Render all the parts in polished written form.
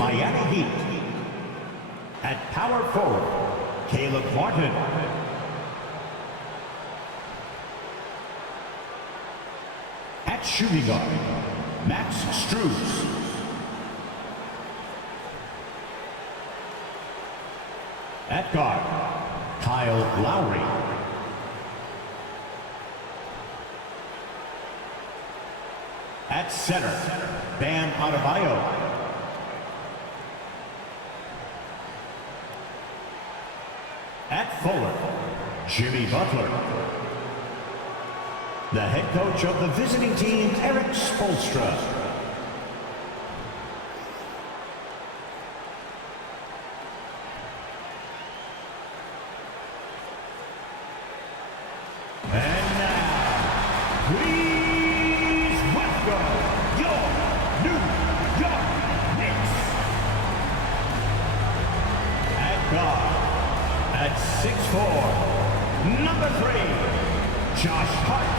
Miami Heat. At power forward, Caleb Martin. At shooting guard, Max Strus. At guard, Kyle Lowry. At center, Bam Adebayo. At forward, Jimmy Butler. The head coach of the visiting team, Eric Spoelstra. And now, please welcome your New York Knicks. At guard, at 6'4", number 3, Josh Hart.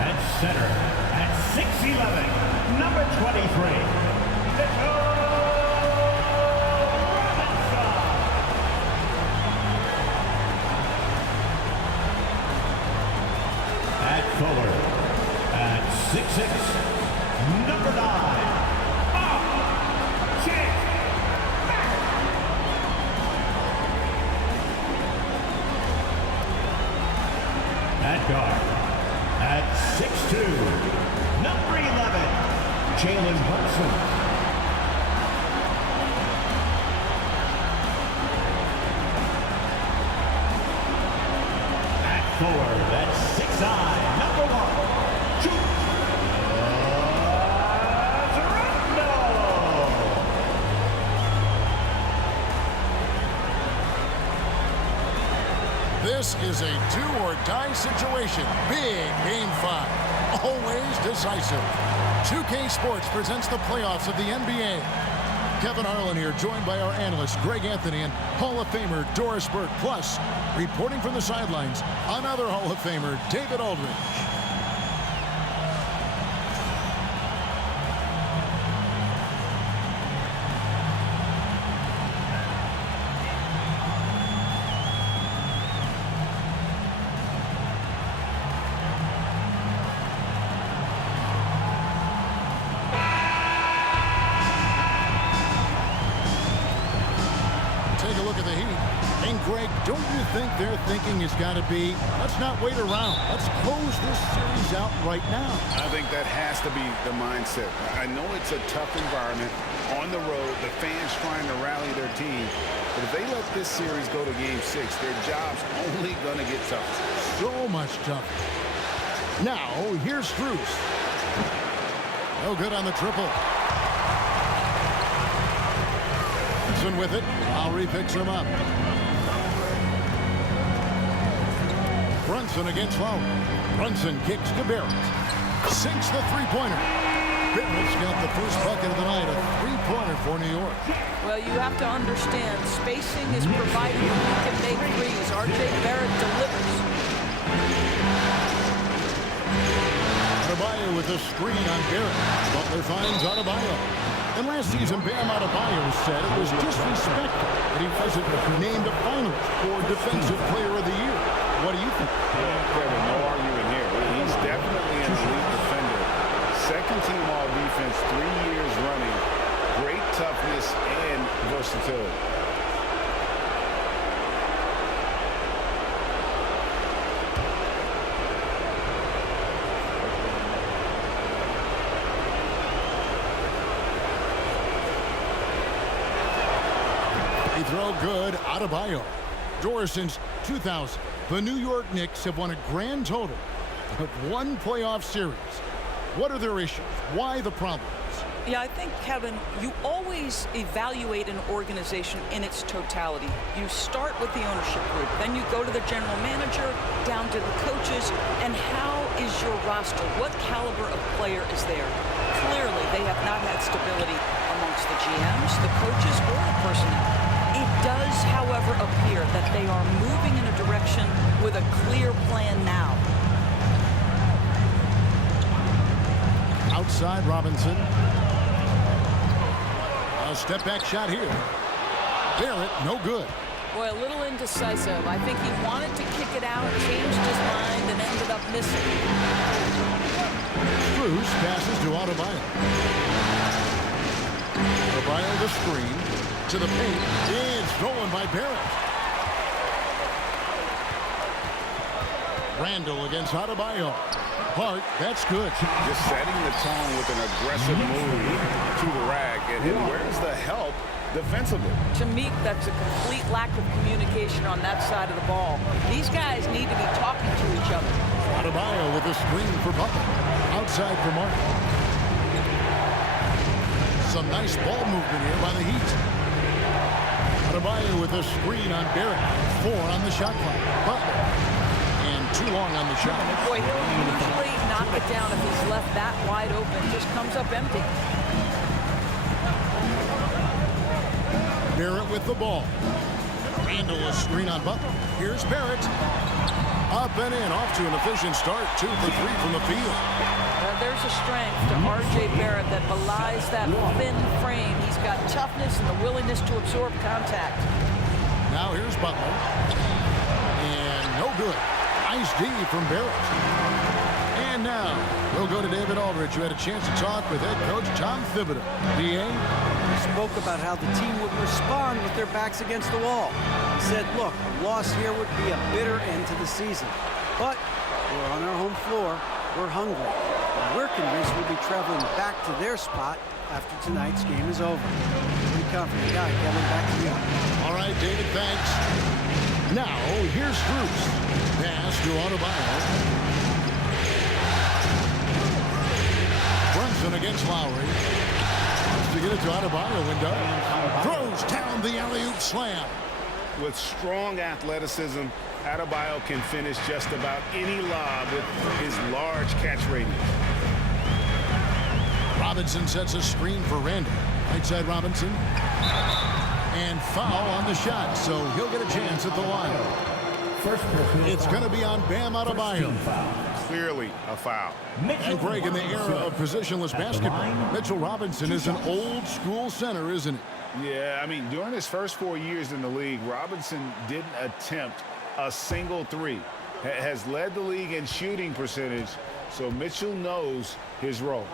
At center, at 6'11", number 23, Mitchell Robinson. At forward, at 6'6", number 9, at guard, at 6'2", number 11, Jalen Brunson. At forward, at 6'9", number 1, Julius Randle. This is a do-or-die situation. Big Game 5. Always decisive. 2K Sports presents the playoffs of the NBA. Kevin Harlan here, joined by our analyst, Greg Anthony, and Hall of Famer, Doris Burke. Plus, reporting from the sidelines, another Hall of Famer, David Aldridge. Greg, don't you think their thinking has got to be, let's not wait around. Let's close this series out right now? I think that has to be the mindset. I know it's a tough environment on the road, the fans trying to rally their team. But if they let this series go to Game 6, their job's only going to get tougher. So much tougher. Now, here's Strus. No good on the triple. Brunson with it. Lowry picks him up. Brunson against Lowry. Brunson kicks to Barrett. Sinks the three-pointer. Barrett's got the first bucket of the night, a three-pointer for New York. Well, you have to understand, spacing is provided when you can make threes. R.J. Barrett delivers. Adebayo with a screen on Barrett. Butler finds Adebayo. And last season, Bam Adebayo said it was disrespectful that he wasn't named a finalist for Defensive Player of the Year. What do you think? Yeah, Kevin, no argument here. He's definitely an elite defender. Second team all-defense, 3 years running. Great toughness and versatility. He throw good, Adebayo. Doris, since 2000, the New York Knicks have won a grand total of 1 playoff series. What are their issues? Why the problems? Yeah, I think, Kevin, you always evaluate an organization in its totality. You start with the ownership group, then you go to the general manager, down to the coaches, and how is your roster? What caliber of player is there? Clearly, they have not had stability amongst the GMs, the coaches, or the personnel. It does, however, appear that they are moving in a direction with a clear plan now. side, Robinson. A step back shot here. Barrett, no good. Boy, a little indecisive. I think he wanted to kick it out, changed his mind, and ended up missing. Bruce passes to Adebayo. Adebayo the screen to the paint. It's stolen by Barrett. Randall against Adebayo. Hart, that's good. Just setting the tone with an aggressive move to the rack. And where's the help defensively? To me, that's a complete lack of communication on that side of the ball. These guys need to be talking to each other. Adebayo with a screen for Butler. Outside for Martin. Some nice ball movement here by the Heat. Adebayo with a screen on Barrett. 4 on the shot clock. Butler. And too long on the shot. Boy, he'll usually knock it down if he's left that wide open. Just comes up empty. Barrett with the ball. Randall a screen on Butler. Here's Barrett. Up and in. Off to an efficient start. 2 for 3 from the field. There's a strength to R.J. Barrett that belies that thin frame. He's got toughness and the willingness to absorb contact. Now here's Butler. And no good. Nice D from Barrett. And now we'll go to David Aldridge, who had a chance to talk with head coach Tom Thibodeau. D.A. Spoke about how the team would respond with their backs against the wall. He said, look, a loss here would be a bitter end to the season. But we're on our home floor. We're hungry. And we're convinced we'll be traveling back to their spot after tonight's game is over. Pretty confident guy. Kevin, back to you. All right, David, thanks. Now, here's Bruce. Pass to Adebayo. Brunson against Lowry. To get it to Adebayo and does. Throws down the alley-oop slam. With strong athleticism, Adebayo can finish just about any lob with his large catch radius. Robinson sets a screen for Randall. Right side Robinson. And foul on the shot, so he'll get a chance at the line. It's going to be on Bam Adebayo. Clearly a foul. And Greg, in the era of positionless basketball, Mitchell Robinson is an old-school center, isn't he? Yeah, I mean, during his first 4 years in the league, Robinson didn't attempt a single three. Has led the league in shooting percentage, so Mitchell knows his role.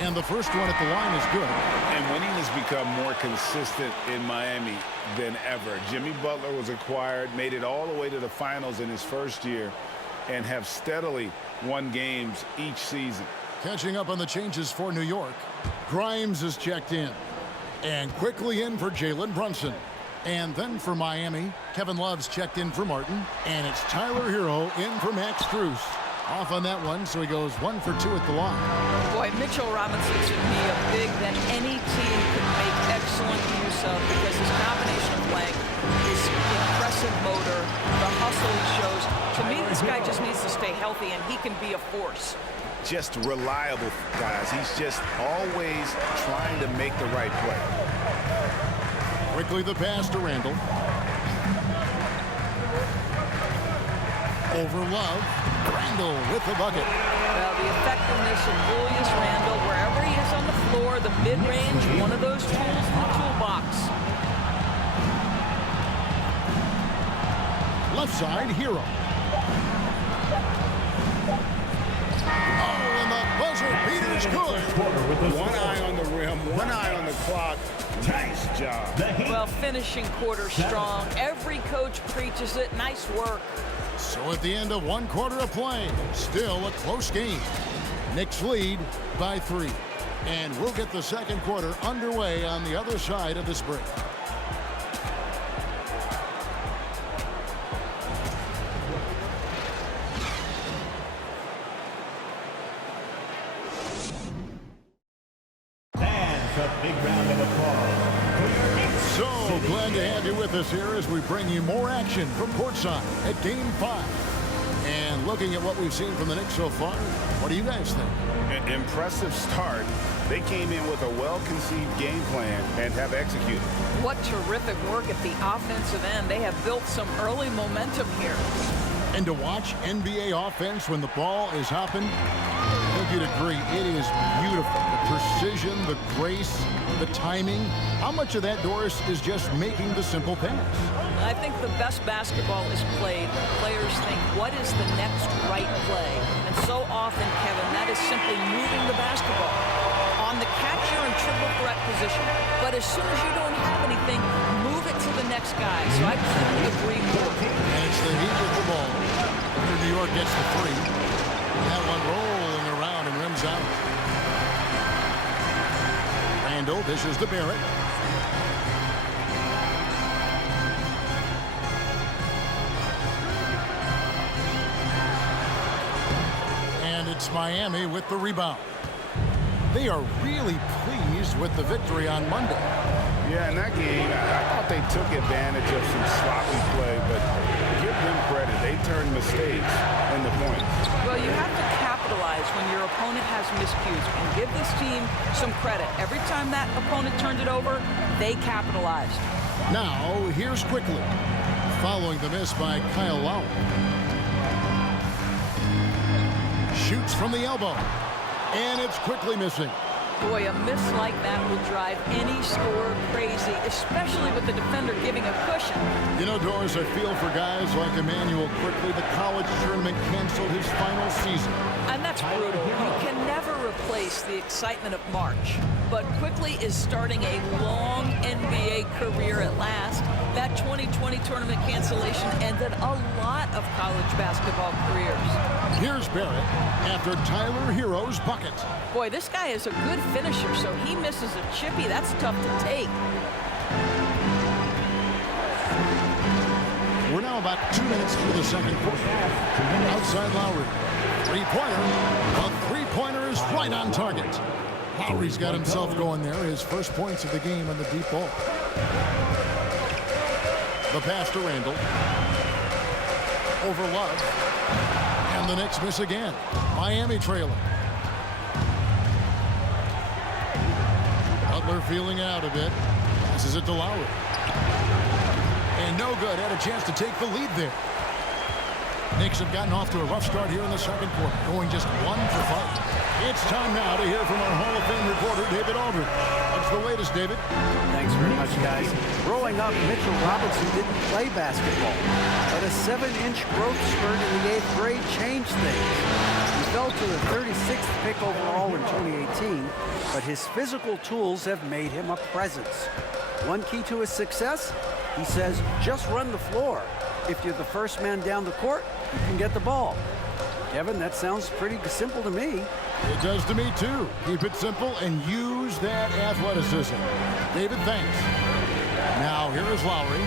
And the first one at the line is good. And winning has become more consistent in Miami than ever. Jimmy Butler was acquired, made it all the way to the finals in his first year, and have steadily won games each season. Catching up on the changes for New York. Grimes is checked in. And quickly in for Jalen Brunson. And then for Miami, Kevin Love's checked in for Martin. And it's Tyler Hero in for Max Strus. Off on that one, so he goes 1 for 2 at the line. Boy, Mitchell Robinson should be a big that any team could make excellent use of because his combination of length, his impressive motor, the hustle he shows. To me, this guy just needs to stay healthy, and he can be a force. Just reliable, guys. He's just always trying to make the right play. Quickly the pass to Randall. Over Love. Randall with the bucket. Well, the effectiveness of Julius Randall, wherever he is on the floor, the mid-range, one of those tools in the toolbox. Left side, Hero. Oh, and the buzzer beater's good. One eye on the rim, one eye on the clock. Nice job. Well, finishing quarter strong. Every coach preaches it. Nice work. So at the end of 1 quarter of play, still a close game. Knicks lead by 3. And we'll get the second quarter underway on the other side of this break. And a big round of applause for your Knicks. So glad to have you with us here as we bring you more action from courtside at Game 5. And looking at what we've seen from the Knicks so far, what do you guys think? An impressive start. They came in with a well-conceived game plan and have executed. What terrific work at the offensive end. They have built some early momentum here. And to watch NBA offense when the ball is hopping, I think you'd agree, it is beautiful. The precision, the grace, the timing. How much of that, Doris, is just making the simple pass? I think the best basketball is played. Players think, what is the next right play? And so often, Kevin, that is simply moving the basketball. On the catch, you're in triple threat position. But as soon as you don't have anything, move it to the next guy. So I couldn't agree more. And it's the Heat with the ball. After New York gets the three. That one rolling around and rims out. Randall dishes to Barrett. And it's Miami with the rebound. They are really pleased with the victory on Monday. Yeah, in that game, I thought they took advantage of some sloppy play, but give them credit. They turned mistakes into points. Well, you have to capitalize when your opponent has miscues and give this team some credit. Every time that opponent turned it over, they capitalized. Now, here's Quickly, following the miss by Kyle Lowry. Shoots from the elbow, and it's Quickly missing. Boy, a miss like that will drive any scorer crazy, especially with the defender giving a cushion. You know, Doris, I feel for guys like Emmanuel Quickly. The college tournament canceled his final season. And that's brutal. You can never replace the excitement of March. But Quickly is starting a long NBA career at last. That 2020 tournament cancellation ended a lot of college basketball careers. Here's Barrett after Tyler Hero's bucket. Boy, this guy is a good finisher, so he misses a chippy. That's tough to take. We're now about 2 minutes through the second quarter. Outside Lowry. Three-pointer. A three-pointer is right on target. Lowry's got himself going there. His first points of the game on the deep ball. The pass to Randall. Over Love. And the Knicks miss again. Miami trailing. Butler feeling out a bit. Passes it to Lowry. And no good. Had a chance to take the lead there. Knicks have gotten off to a rough start here in the second quarter, going just 1 for 5. It's time now to hear from our Hall of Fame reporter, David Aldridge. What's the latest, David? Thanks very much, guys. Growing up, Mitchell Robinson didn't play basketball, but a 7-inch growth spurt in the 8th grade changed things. He fell to the 36th pick overall in 2018, but his physical tools have made him a presence. One key to his success, he says, just run the floor. If you're the first man down the court, you can get the ball. Kevin, that sounds pretty simple to me. It does to me, too. Keep it simple and use that athleticism. David, thanks. Now, here is Lowry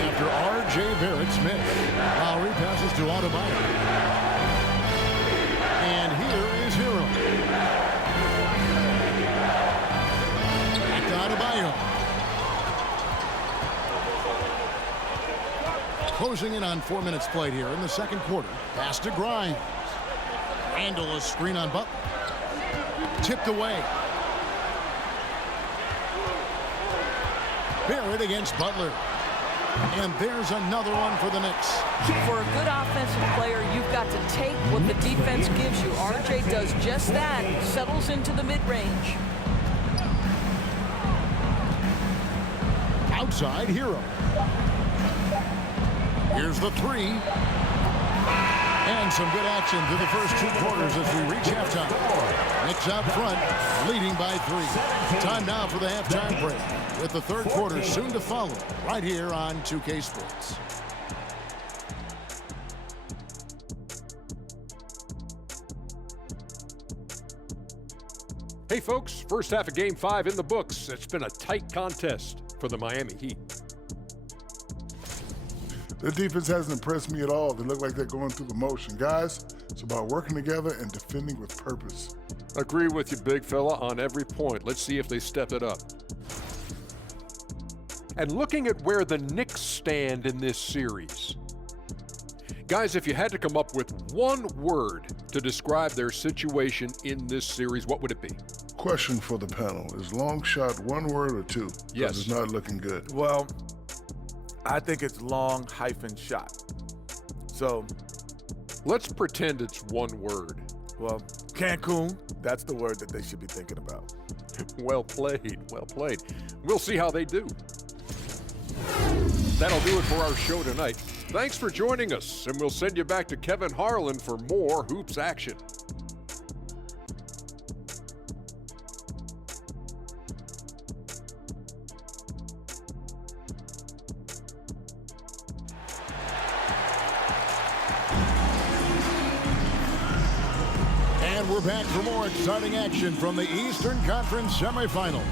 after R.J. Barrett's miss. Lowry passes to Adebayo. And here is Hero. Back to Adebayo. Closing in on 4 minutes played here in the second quarter. Pass to Grimes. Randall, a screen on Butler. Tipped away. Barrett against Butler. And there's another one for the Knicks. For a good offensive player, you've got to take what the defense gives you. RJ does just that. Settles into the mid-range. Outside, Hero. Here's the three. And some good action through the first 2 quarters as we reach halftime. Knicks out front, leading by 3. Time now for the halftime break, with the third quarter soon to follow, right here on 2K Sports. Hey folks, first half of Game 5 in the books. It's been a tight contest for the Miami Heat. Their defense hasn't impressed me at all. They look like they're going through the motion. Guys, it's about working together and defending with purpose. Agree with you, big fella, on every point. Let's see if they step it up. And looking at where the Knicks stand in this series. Guys, if you had to come up with one word to describe their situation in this series, what would it be? Question for the panel. Is long shot one word or two? Yes. It's not looking good. Well, I think it's long-shot. So Let's pretend it's one word. Well, Cancun, that's the word that they should be thinking about. Well played, well played. We'll see how they do. That'll do it for our show tonight. Thanks for joining us, and we'll send you back to Kevin Harlan for more hoops action. And we're back for more exciting action from the Eastern Conference Semifinals.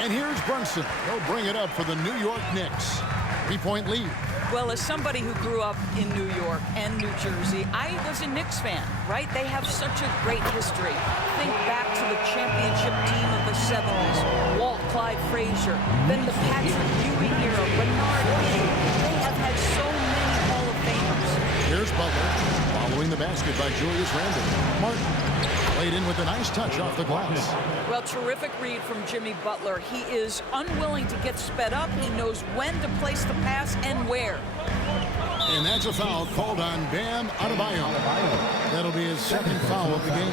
And here's Brunson. He'll bring it up for the New York Knicks. 3-point lead. Well, as somebody who grew up in New York and New Jersey, I was a Knicks fan, right? They have such a great history. Think back to the championship team of the 70s, Walt Clyde Frazier, then the Patrick Ewing era, Bernard King. They have had so many Hall of Famers. Here's Butler, following the basket by Julius Randle. Martin played in with a nice touch off the glass. Well, terrific read from Jimmy Butler. He is unwilling to get sped up. He knows when to place the pass and where. And that's a foul called on Bam Adebayo. That'll be his second foul of the game.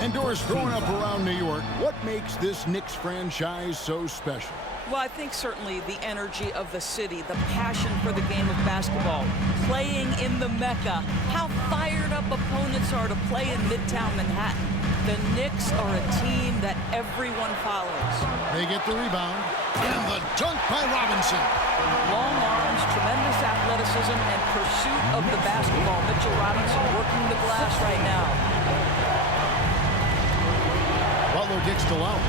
And doors growing up around New York, what makes this Knicks franchise so special? Well, I think certainly the energy of the city, the passion for the game of basketball, playing in the Mecca, how fired up opponents are to play in Midtown Manhattan. The Knicks are a team that everyone follows. They get the rebound, and the dunk by Robinson. Long arms, tremendous athleticism, and pursuit of the basketball. Mitchell Robinson working the glass right now. Butler kicks to Lowry.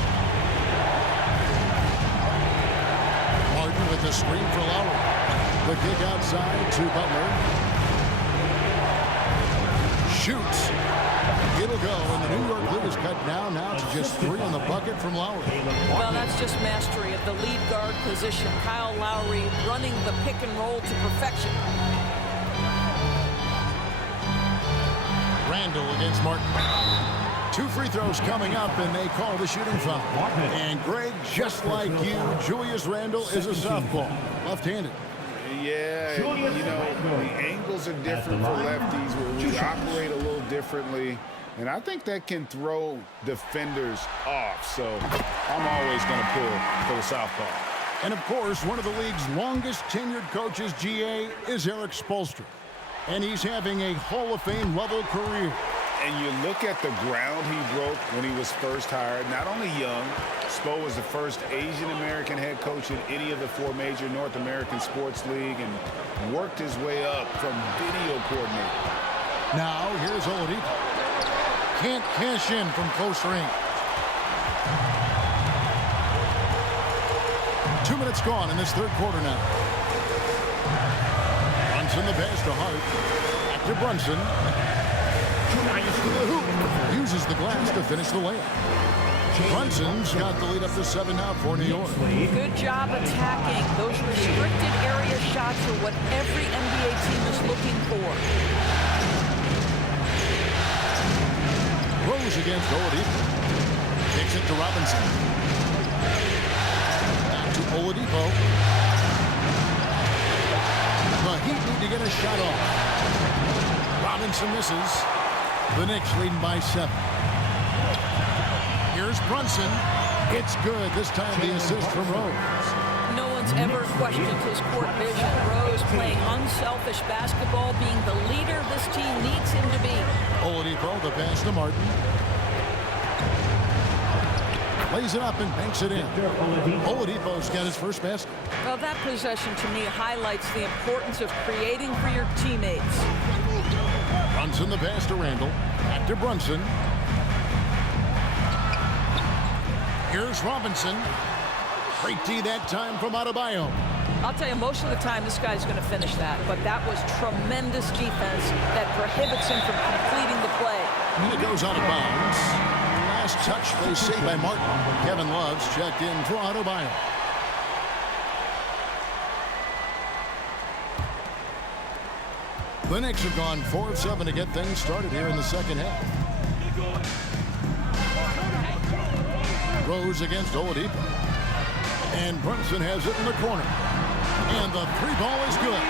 Martin with the screen for Lowry. The kick outside to Butler. Shoots. It'll go, and the New York lead is cut down now to just 3 on the bucket from Lowry. Well, that's just mastery of the lead guard position. Kyle Lowry running the pick and roll to perfection. Randle against Martin. 2 free throws coming up, and they call the shooting foul. And Greg, just like you, Julius Randle is a southpaw, left-handed. Yeah, you know, the angles are different for lefties. We operate a little differently, and I think that can throw defenders off. So I'm always going to pull for the southpaw. And, of course, one of the league's longest-tenured coaches, GA, is Eric Spoelstra. And he's having a Hall of Fame level career. And you look at the ground he broke when he was first hired. Not only young, Spo was the first Asian-American head coach in any of the 4 major North American sports league and worked his way up from video coordinator. Now, here's Oladipo. Can't cash in from close range. 2 minutes gone in this third quarter now. Brunson the pass to Hart. Back to Brunson. To the hoop. Uses the glass to finish the layup. Brunson's got the lead up to 7 now for New York. Good job attacking. Those restricted area shots are what every NBA team is looking for. Rose against Oladipo. Kicks it to Robinson. Back to Oladipo. The Heat need to get a shot off. Robinson misses. The Knicks leading by 7. Here's Brunson. It's good. This time the assist from Rose. No one's ever questioned his court vision. Rose playing unselfish basketball, being the leader this team needs him to be. Oladipo, the pass to Martin. Lays it up and banks it in. Oladipo's got his first basket. Well, that possession to me highlights the importance of creating for your teammates. Brunson the pass to Randle. Back to Brunson. Here's Robinson. Great D that time from Adebayo. I'll tell you, most of the time this guy's going to finish that, but that was tremendous defense that prohibits him from completing the play. And it goes out of bounds. Last touch, they say by Martin. Kevin Love's checked in for Adebayo. The Knicks have gone 4 of 7 to get things started here in the second half. Rose against Oladipo. And Brunson has it in the corner. And the three ball is good.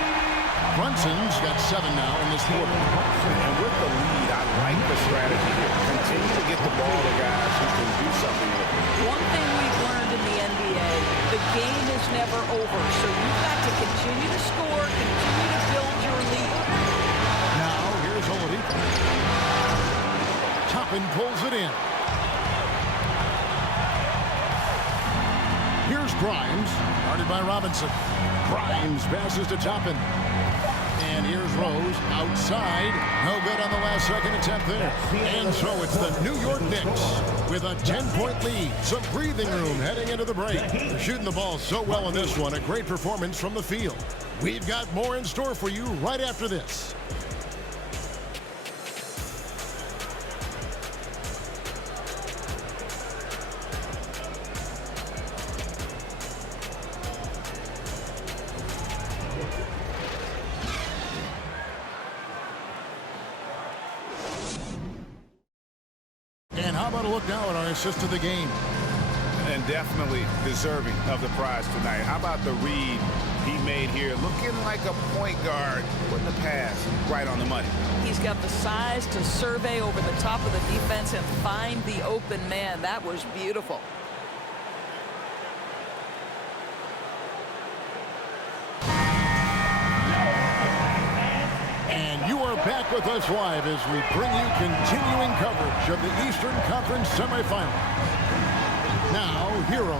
Brunson's got 7 now in this quarter. And with the lead, I like the strategy here. Continue to get the ball to guys who can do something with it. One thing we've learned in the NBA, the game is never over. So you've got to continue to score, continue to build your lead. Now, here's Oladipo. Toppin pulls it in. Here's Grimes, guarded by Robinson. Grimes passes to Toppin. And here's Rose outside. No good on the last second attempt there. And so it's the New York Knicks with a 10-point lead. Some breathing room heading into the break. They're shooting the ball so well in this one. A great performance from the field. We've got more in store for you right after this. And how about a look now at our assist of the game? And definitely deserving of the prize tonight. How about the read he made here? Looking like a point guard, putting the pass right on the money. He's got the size to survey over the top of the defense and find the open man. That was beautiful. You are back with us live as we bring you continuing coverage of the Eastern Conference Semifinals. Now, Hero.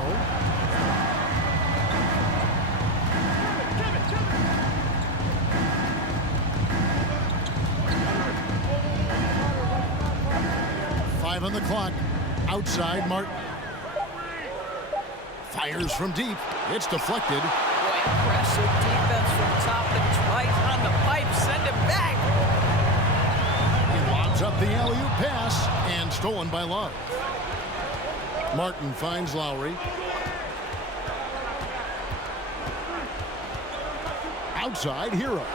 Five on the clock. Outside, Martin. Fires from deep. It's deflected. Boy, impressive defense from Toppin's right on the pipe. Send him back. He lobs up the alley-oop pass and stolen by Love. Martin finds Lowry. Outside, Hero.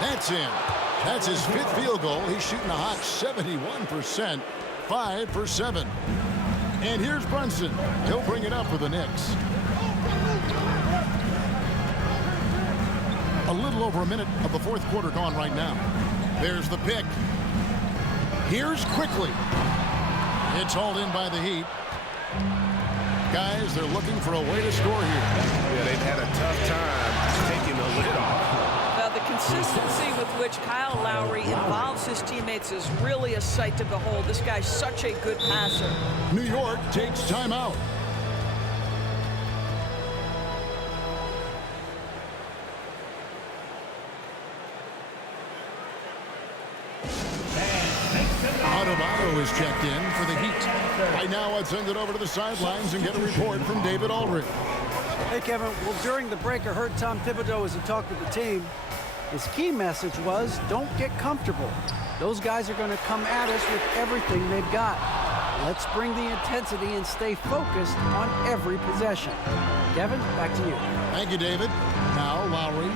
That's in. That's his 5th field goal. He's shooting a hot 71%, 5 for 7. And here's Brunson. He'll bring it up for the Knicks. A little over a minute of the 4th quarter gone right now. There's the pick. Here's Quickly. It's hauled in by the Heat. Guys, they're looking for a way to score here. Yeah, they've had a tough time taking the lid off. The consistency with which Kyle Lowry involves his teammates is really a sight to behold. This guy's such a good passer. New York takes timeout. Adebayo is checked in for the Heat. Right now, let's send it over to the sidelines and get a report from David Aldridge. Hey, Kevin. Well, during the break, I heard Tom Thibodeau as he talked with the team. His key message was, don't get comfortable. Those guys are going to come at us with everything they've got. Let's bring the intensity and stay focused on every possession. Kevin, back to you. Thank you, David. Now, Lowry,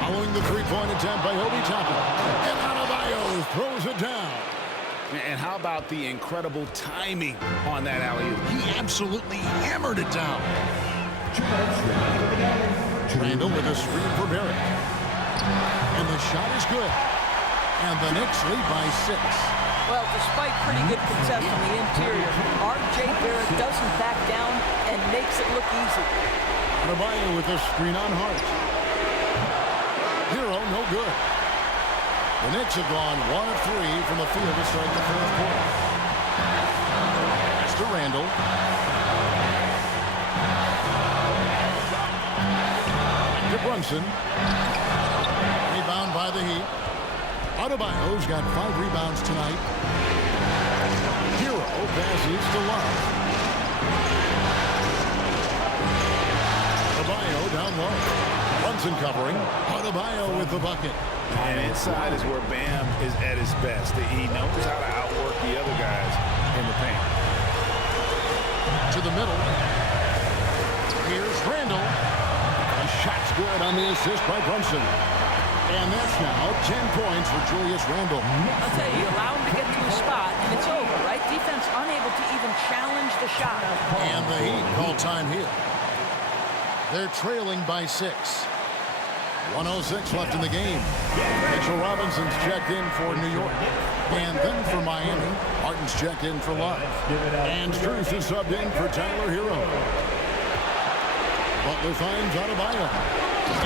following the three-point attempt by Obi Toppin. And Adebayo throws it down. And how about the incredible timing on that alley-oop? He absolutely hammered it down. Randall with a screen for Barrett. And the shot is good. And the Knicks lead by 6. Well, despite pretty good contest from the interior, R.J. Barrett doesn't back down and makes it look easy. Adebayo with a screen on Hart. Hero, no good. The Knicks have gone 1 of 3 from the field to start the 4th quarter. That's to Randall. To Brunson. Rebound by the Heat. Adebayo's got 5 rebounds tonight. Hero passes to Love. Adebayo down low. Brunson covering. Adebayo with the bucket. And inside is where Bam is at his best. He knows how to outwork the other guys in the paint. To the middle. Here's Randall. A shot's good on the assist by Brunson. And that's now 10 points for Julius Randle. I'll tell you, you allow him to get to a spot, and it's over, right? Defense unable to even challenge the shot. And the Heat call time here. They're trailing by 6. 1:06 left in the game. Mitchell Robinson's checked in for New York. And then for Miami, Martin's checked in for Love. And Strus is subbed in for Tyler Hero. Butler finds Adebayo.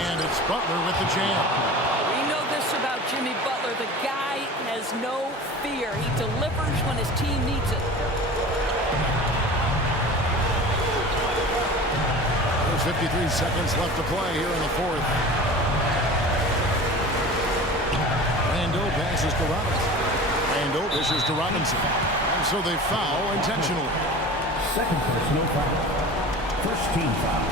And it's Butler with the jam. We know this about Jimmy Butler. The guy has no fear. He delivers when his team needs it. There's 53 seconds left to play here in the fourth. Randle passes to Robinson. Randle dishes to Robinson. And so they foul intentionally. Second personal foul. First team foul.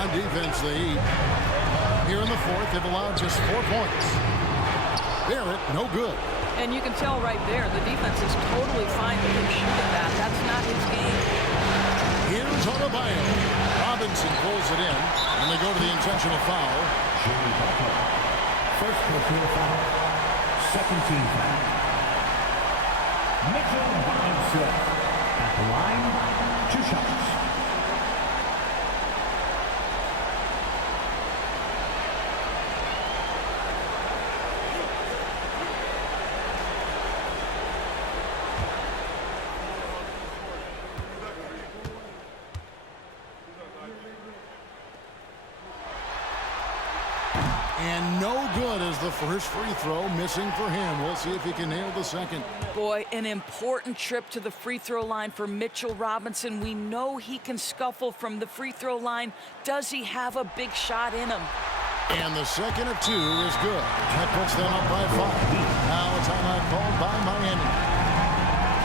On defense, the Heat. Here in the fourth, they've allowed just 4 points. Barrett, no good. And you can tell right there, the defense is totally fine with him shooting that. That's not his game. Here's Adebayo. Robinson pulls it in, and they go to the intentional foul. Jimmy Butler. First personal foul. Second team foul. Mitchell Robinson. At the line, 2 shots. And no good as the first free throw missing for him. We'll see if he can nail the second. Boy, an important trip to the free throw line for Mitchell Robinson. We know he can scuffle from the free throw line. Does he have a big shot in him? And the second of 2 is good. That puts them up by 5. Now a timeout called by Miami.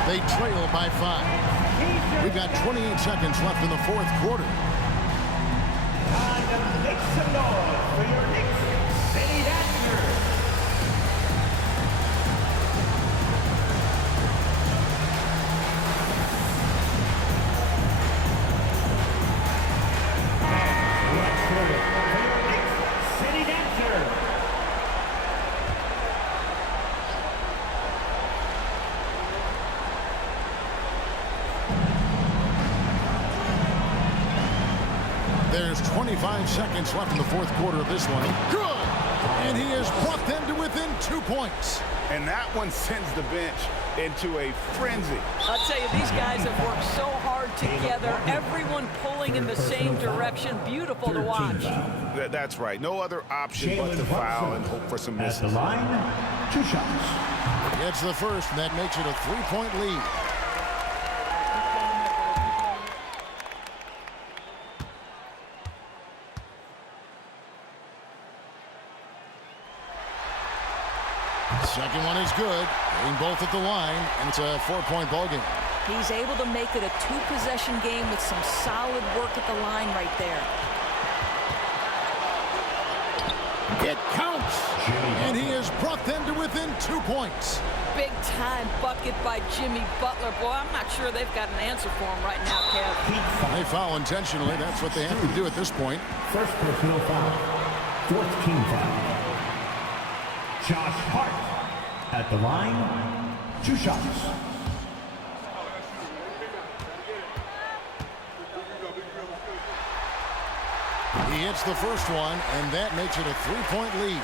They trail by 5. We've got 28 seconds left in the fourth quarter. Time to make some noise for your Knicks City Dancers. Let's hear it for your Knicks City Dancers. There's 25 seconds left in the fourth quarter of this one. Good! And he has brought them to within 2 points. And that one sends the bench into a frenzy. I'll tell you, these guys have worked so hard together. Everyone pulling in the same direction. Beautiful to watch. That's right. No other option but to foul and hope for some misses. At the line, 2 shots. Gets the first, and that makes it a 3-point lead. Second one is good. Getting both at the line, and it's a 4-point ball game. He's able to make it a 2-possession game with some solid work at the line right there. It counts! And he has brought them to within 2 points. Big-time bucket by Jimmy Butler. Boy, I'm not sure they've got an answer for him right now, Kev. They foul intentionally. That's what they have to do at this point. First personal foul. Fourth team foul. Josh Hart at the line, 2 shots. He hits the first one, and that makes it a 3-point lead.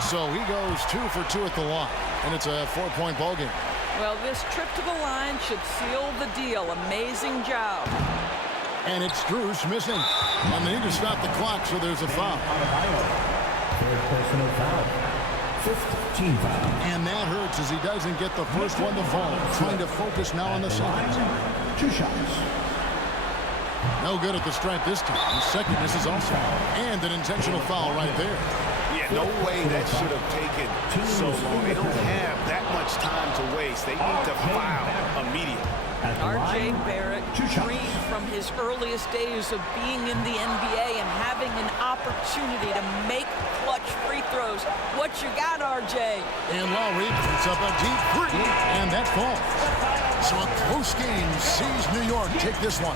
So he goes 2 for 2 at the line, and it's a 4-point ball game. Well, this trip to the line should seal the deal. Amazing job. And it's Strus missing. And they need to stop the clock, so there's a foul. Third personal foul. Fifth team foul. And that hurts as he doesn't get the first one to fall. Trying to focus now on the second. 2 shots. No good at the stripe this time. The second misses also. And an intentional foul right there. Yeah, no way that should have taken so long. They don't have that much time to waste. They need to foul immediately. At the R.J. line, Barrett 2 shots. dreamed from his earliest days of being in the NBA and having an opportunity to make clutch free throws. What you got, R.J.? And Lowry puts up a deep three, and that falls. So a close game sees New York take this one.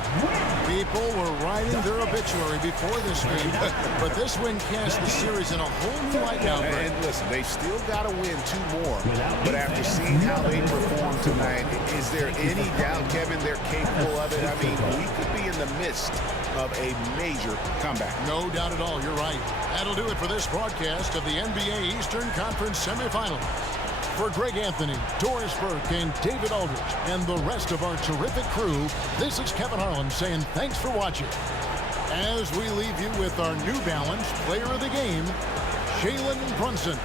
People were writing their obituary before this game, but this win cast the series in a whole new light now. And listen, they've still got to win 2 more. But after seeing how they performed tonight, is there any doubt, Kevin, they're capable of it? I mean, we could be in the midst of a major comeback. No doubt at all, you're right. That'll do it for this broadcast of the NBA Eastern Conference Semifinals. For Greg Anthony, Doris Burke, and David Aldridge, and the rest of our terrific crew, this is Kevin Harlan saying thanks for watching. As we leave you with our New Balance Player of the Game, Jalen Brunson.